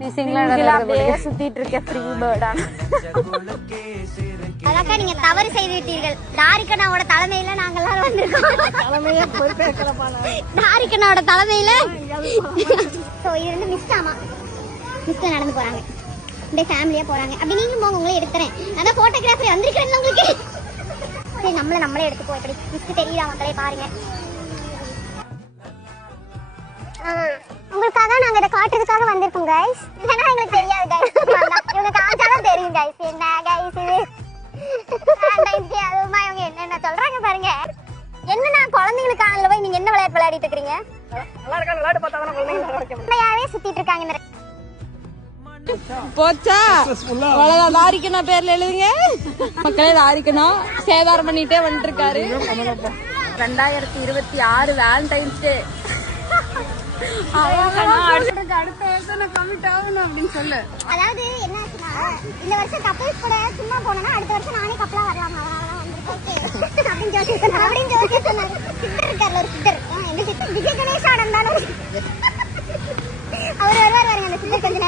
அப்படியே சுத்திட்டு இருக்க ஃப்ரீ பேர்டா. அதாக்கா நீங்க தவறு செய்து விட்டீர்கள். தாரிகனாவோட தலைமையில நாங்க எல்லாரும் வந்திருக்கோம். தலைமையே போய் பேசலப்பா. தாரிகனாவோட தலைமையில. சோ இது வந்து மிஸ் ஆமா. மிஸ்ல நடந்து போறாங்க. இந்த ஃபேமிலியா போறாங்க. அப்படி நீங்களும் போங்க, உங்களே எடுத்துறேன். நான் போட்டோகிராஃபர் வந்திருக்கேன் உங்களுக்கு. சரி நம்மளே எடுத்துக்கோ. எப்படி மிஸ்க்கு தெரியுதா மக்களே பாருங்க. உங்களுக்காக நாங்க இதை காட்டுறதுக்காக வந்திருக்கோம் கைஸ். இல்லைன்னா எங்களுக்கு தெரியாது கைஸ். இவங்க காமிச்சாலும் தெரியும் கைஸ். என்ன கைஸ் இது அதுமா இவங்க என்னென்ன சொல்றாங்க பாருங்க. என்னன்னா குழந்தைங்களுக்கான போய் நீங்க என்ன விளையாட்டு விளையாடிட்டு இருக்கீங்க? குழந்தையாவே சுத்திட்டு இருக்காங்க. போச்சா அவ்வளவுதான். தாரிக்கனா பேர்ல எழுதுங்க மக்களே. தாரிக்கனா சேதாரம் பண்ணிட்டே வந்துட்டு இருக்காரு. 2026 வேலண்டைன்ஸ் டே. அடுத்த வருஷம் நான் கமிட் ஆகணும் அப்படின்னு சொல்லு. அதாவது என்ன ஆச்சுன்னா இந்த வருஷம் கப்பல்ஸ் கூட சும்மா போனோம்னா அடுத்த வருஷம் நானே கப்பலா வரலாம் அப்படின்னு ஜோசியர் சொன்னாரு. சித்தர் இருக்கார்ல ஒரு சித்தர், எங்க சித்தர் விஜய் கணேஷ் ஆனந்த் தானே அவர் வருவார் பாருங்க. அந்த சித்தர் கொஞ்சம்